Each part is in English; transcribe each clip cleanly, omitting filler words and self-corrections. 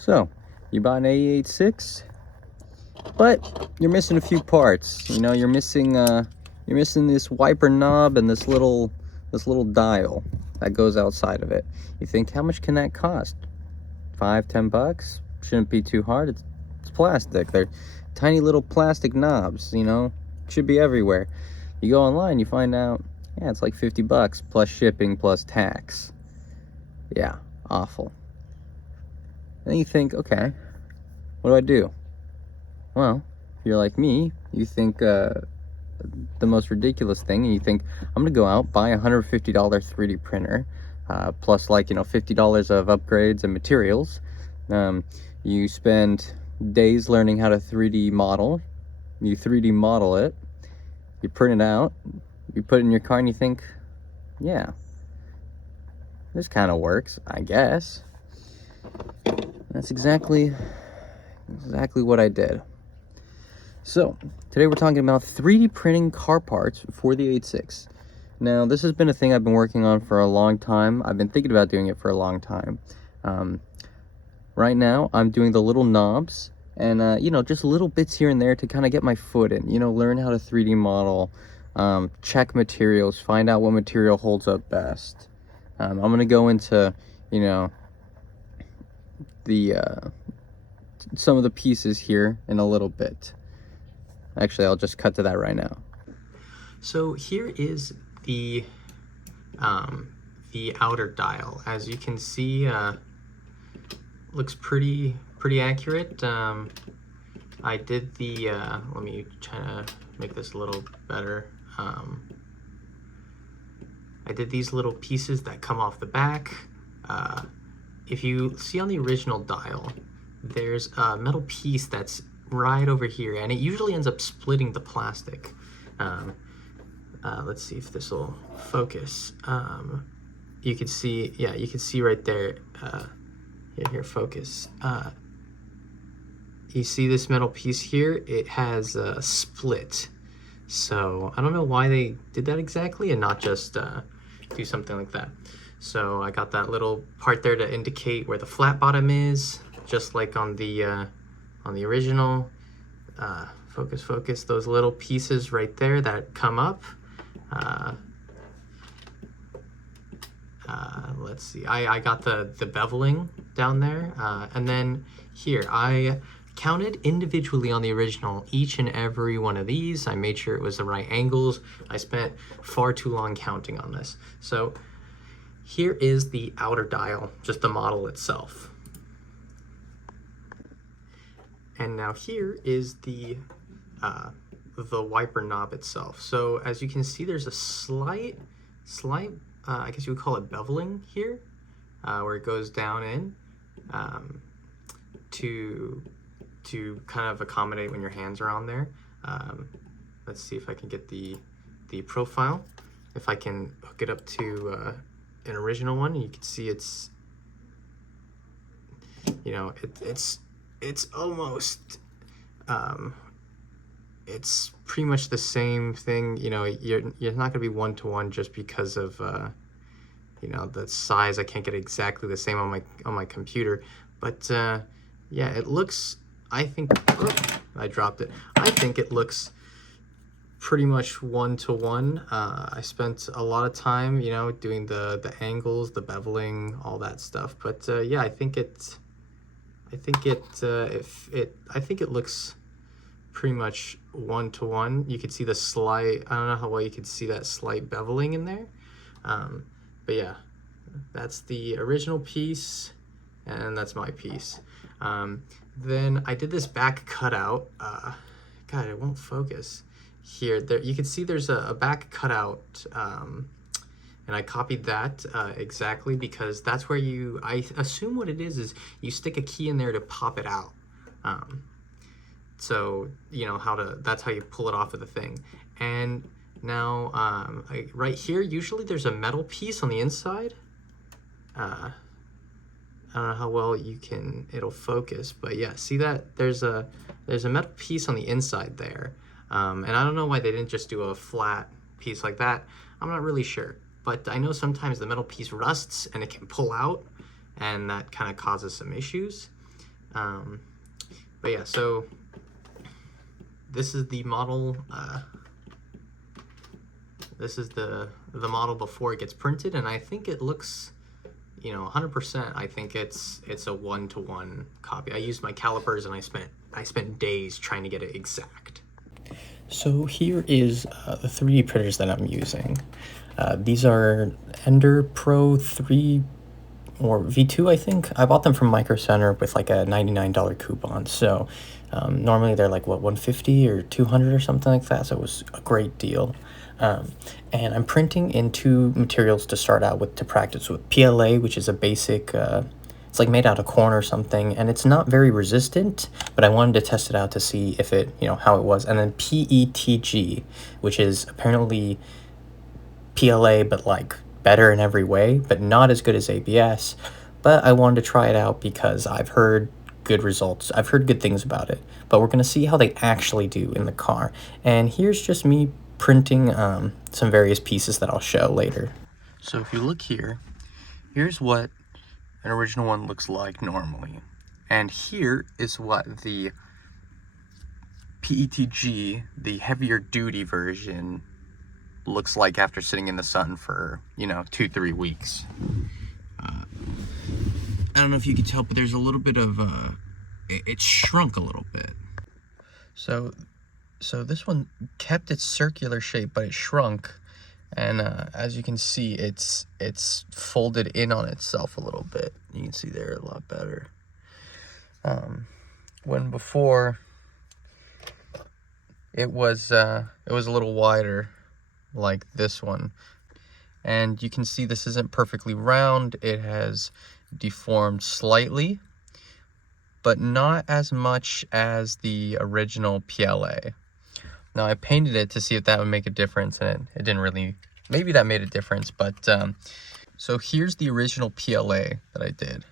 So, you bought an AE86, but you're missing a few parts. You know, you're missing this wiper knob and this little dial that goes outside of it. You think, how much can that cost? $5-10? Shouldn't be too hard. It's plastic. They're tiny little plastic knobs, you know, should be everywhere. You go online, you find out, yeah, it's like $50 plus shipping plus tax. Yeah, awful. And then you think, okay, what do I do? Well, if you're like me, you think the most ridiculous thing, and you think, I'm gonna go out, buy a $150 3D printer, plus, like, you know, $50 of upgrades and materials. You spend days learning how to 3D model. You 3D model it, you print it out, you put it in your car, and you think, yeah, this kind of works, I guess. That's exactly what I did. So, today we're talking about 3D printing car parts for the 86. Now, this has been a thing I've been working on for a long time. I've been thinking about doing it for a long time. Right now, I'm doing the little knobs and, you know, just little bits here and there to kind of get my foot in, you know, learn how to 3D model, check materials, find out what material holds up best. I'm going to go into, you know, some of the pieces here in a little bit. Actually, I'll just cut to that right now. So here is the outer dial. As you can see, looks pretty accurate. I did the let me try to make this a little better. I did these little pieces that come off the back. If you see on the original dial, there's a metal piece that's right over here, and it usually ends up splitting the plastic. Let's see if this will focus. You can see, yeah, you can see right there. Here, focus. You see this metal piece here? It has a split. So I don't know why they did that exactly and not just do something like that. So I got that little part there to indicate where the flat bottom is, just like on the original. Focus, those little pieces right there that come up. Let's see, I got the beveling down there, and then here I counted individually on the original each and every one of these. I made sure it was the right angles. I spent far too long counting on this. So here is the outer dial, just the model itself. And now here is the wiper knob itself. So as you can see, there's a slight I guess you would call it beveling here, where it goes down in to kind of accommodate when your hands are on there. Let's see if I can get the profile. If I can hook it up to an original one, you can see it's, you know, it's almost it's pretty much the same thing. You know, you're not gonna be one-to-one just because of you know, the size. I can't get exactly the same on my computer, but yeah, it looks, I think, oh, I dropped it. I think it looks pretty much one-to-one. I spent a lot of time, you know, doing the angles, the beveling, all that stuff, but yeah, I think it looks pretty much one-to-one. You could see the slight, I don't know how well you could see that slight beveling in there. But yeah, that's the original piece, and that's my piece. Then I did this back cutout. God, it won't focus. Here, there, you can see there's a back cutout, and I copied that exactly because that's where I assume what it is you stick a key in there to pop it out. So you know that's how you pull it off of the thing. And now right here, usually there's a metal piece on the inside. I don't know how well it'll focus, but yeah, see that there's a metal piece on the inside there. And I don't know why they didn't just do a flat piece like that. I'm not really sure, but I know sometimes the metal piece rusts and it can pull out, and that kind of causes some issues. But yeah, so this is the model. This is the model before it gets printed, and I think it looks, you know, 100%. I think it's a 1-to-1 copy. I used my calipers, and I spent days trying to get it exact. So here is the 3D printers that I'm using. These are Ender Pro 3 or V2, I think. I bought them from Micro Center with like a $99 coupon. So normally they're like, what, 150 or 200 or something like that. So it was a great deal. And I'm printing in 2 materials to start out with to practice with. PLA, which is a basic, it's like made out of corn or something, and it's not very resistant, but I wanted to test it out to see if it, you know, how it was. And then PETG, which is apparently PLA, but like better in every way, but not as good as ABS. But I wanted to try it out because I've heard good results. I've heard good things about it, but we're going to see how they actually do in the car. And here's just me printing some various pieces that I'll show later. So if you look here, here's what an original one looks like normally. And here is what the PETG, the heavier duty version, looks like after sitting in the sun for, you know, 2-3 weeks. I don't know if you can tell, but there's a little bit of it shrunk a little bit. So this one kept its circular shape, but it shrunk, and as you can see, it's folded in on itself a little bit. You can see there a lot better. When before it was a little wider, like this one. And you can see this isn't perfectly round. It has deformed slightly, but not as much as the original PLA. Now I painted it to see if that would make a difference, and it didn't really. Maybe that made a difference, but so here's the original PLA that I did.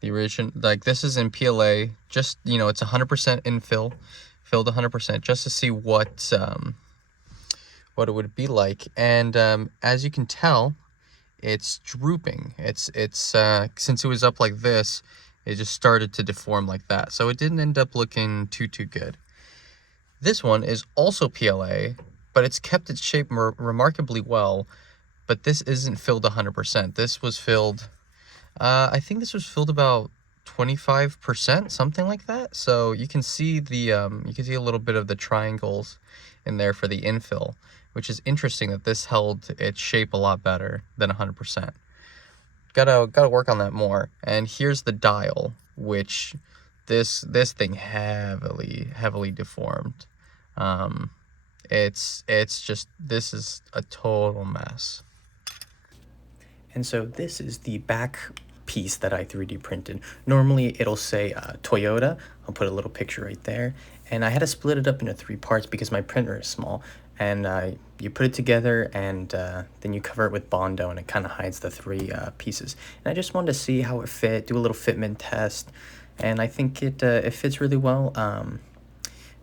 The original, like, this is in PLA, just, you know, it's 100% infill, filled 100%, just to see what it would be like. And as you can tell, it's drooping. It's since it was up like this, it just started to deform like that. So it didn't end up looking too good. This one is also PLA, but it's kept its shape remarkably well. But this isn't filled 100%. This was filled, I think this was filled about 25%, something like that. So you can see the you can see a little bit of the triangles in there for the infill, which is interesting that this held its shape a lot better than 100%. Gotta work on that more. And here's the dial, which this thing heavily deformed. It's just, this is a total mess. And so this is the back piece that I 3D printed. Normally it'll say Toyota. I'll put a little picture right there. And I had to split it up into 3 parts because my printer is small. And you put it together, and then you cover it with Bondo, and it kind of hides the 3 pieces. And I just wanted to see how it fit, do a little fitment test. And I think it fits really well.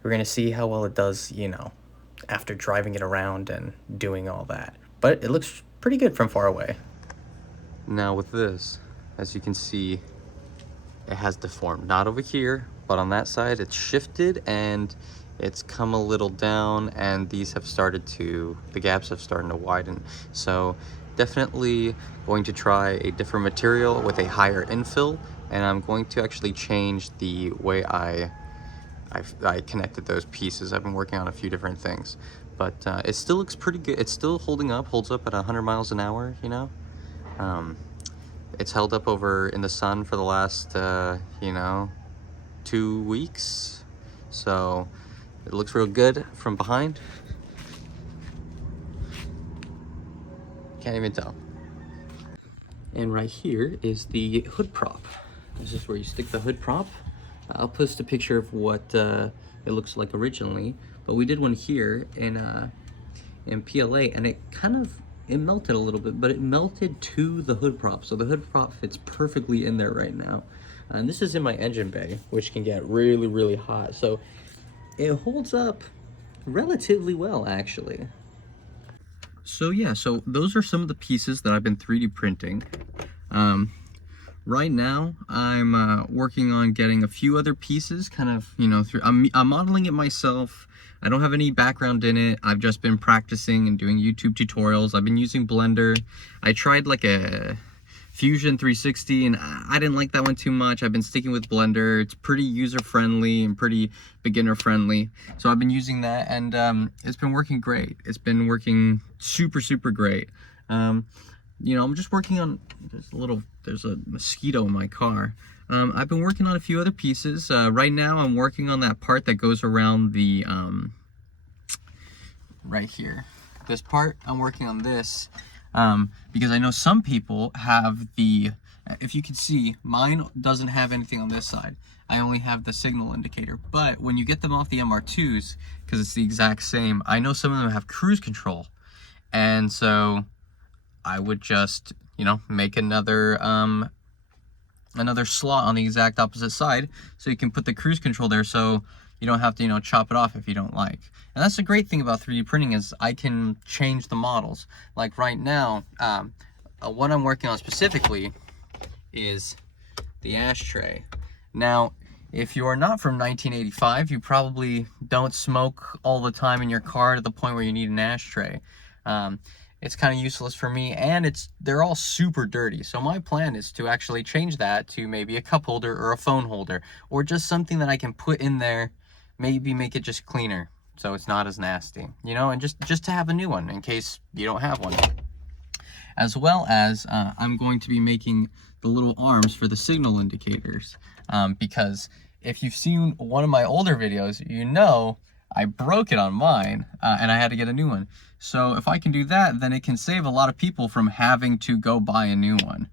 We're going to see how well it does, you know, after driving it around and doing all that. But it looks pretty good from far away. Now with this, as you can see, it has deformed. Not over here, but on that side it's shifted and it's come a little down, and these have started to, the gaps have started to widen. So definitely going to try a different material with a higher infill, and I'm going to actually change the way I connected those pieces. I've been working on a few different things, but it still looks pretty good. It's still holds up at 100 miles an hour, you know. It's held up over in the sun for the last, you know, 2 weeks. So it looks real good from behind. Can't even tell. And right here is the hood prop. This is where you stick the hood prop. I'll post a picture of what it looks like originally, but we did one here in PLA, and it melted a little bit, but it melted to the hood prop. So the hood prop fits perfectly in there right now. And this is in my engine bay, which can get really hot. So it holds up relatively well, actually. So yeah, so those are some of the pieces that I've been 3D printing. right now I'm working on getting a few other pieces, kind of, you know, through, I'm modeling it myself. I don't have any background in it. I've just been practicing and doing YouTube tutorials. I've been using Blender. I tried like a Fusion 360 and I didn't like that one too much. I've been sticking with Blender. It's pretty user friendly and pretty beginner friendly. So I've been using that, and it's been working great. It's been working super great. You know, I'm just working on, there's a mosquito in my car. I've been working on a few other pieces. Right now I'm working on that part that goes around the, right here. This part, I'm working on this, because I know some people have the, if you can see, mine doesn't have anything on this side. I only have the signal indicator, but when you get them off the MR2s, because it's the exact same, I know some of them have cruise control. And so I would just, you know, make another slot on the exact opposite side, so you can put the cruise control there, so you don't have to, you know, chop it off if you don't like. And that's the great thing about 3D printing, is I can change the models. Like right now, what I'm working on specifically is the ashtray. Now, if you are not from 1985, you probably don't smoke all the time in your car to the point where you need an ashtray. It's kind of useless for me, and they're all super dirty. So my plan is to actually change that to maybe a cup holder or a phone holder, or just something that I can put in there, maybe make it just cleaner so it's not as nasty, you know, and just to have a new one in case you don't have one. As well as I'm going to be making the little arms for the signal indicators, because if you've seen one of my older videos, you know I broke it on mine, and I had to get a new one. So if I can do that, then it can save a lot of people from having to go buy a new one.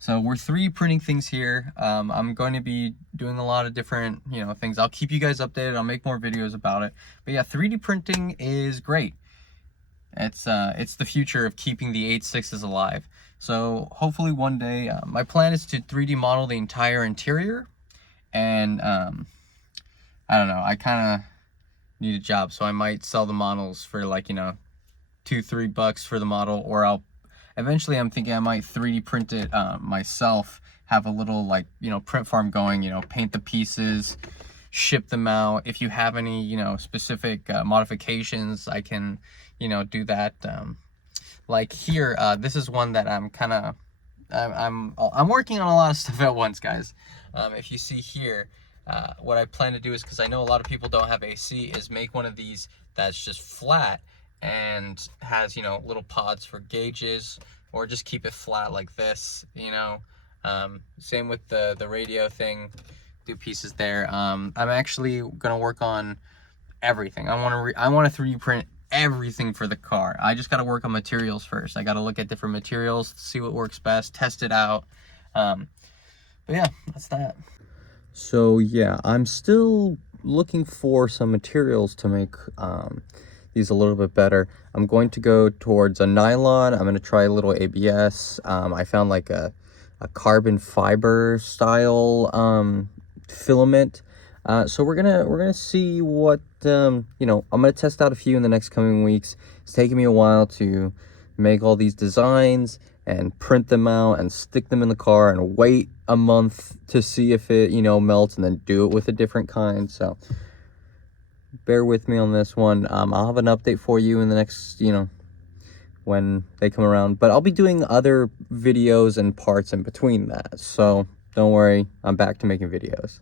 So we're 3D printing things here. I'm going to be doing a lot of different, you know, things. I'll keep you guys updated. I'll make more videos about it. But yeah, 3D printing is great. It's the future of keeping the 86s alive. So hopefully one day, my plan is to 3D model the entire interior, and I don't know, I kind of need a job, so I might sell the models for like, you know, $2-3 for the model, or eventually I'm thinking I might 3D print it myself, have a little, like, you know, print farm going, you know, paint the pieces, ship them out. If you have any, you know, specific modifications, I can, you know, do that. Like here, this is one that I'm kind of, I'm working on a lot of stuff at once, guys. If you see here, what I plan to do is, because I know a lot of people don't have AC, is make one of these that's just flat and has, you know, little pods for gauges, or just keep it flat like this, you know. Same with the radio thing, do pieces there. I'm actually gonna work on everything. I want to 3D print everything for the car. I just got to work on materials first. I got to look at different materials, see what works best, test it out. But yeah, that's that. So yeah, I'm still looking for some materials to make these a little bit better. I'm going to go towards a nylon. I'm going to try a little ABS. I found like a carbon fiber style filament. So we're gonna see what, you know, I'm gonna test out a few in the next coming weeks. It's taking me a while to make all these designs and print them out and stick them in the car and wait a month to see if it, you know, melts, and then do it with a different kind. So bear with me on this one. I'll have an update for you in the next, you know, when they come around, but I'll be doing other videos and parts in between that. So don't worry, I'm back to making videos.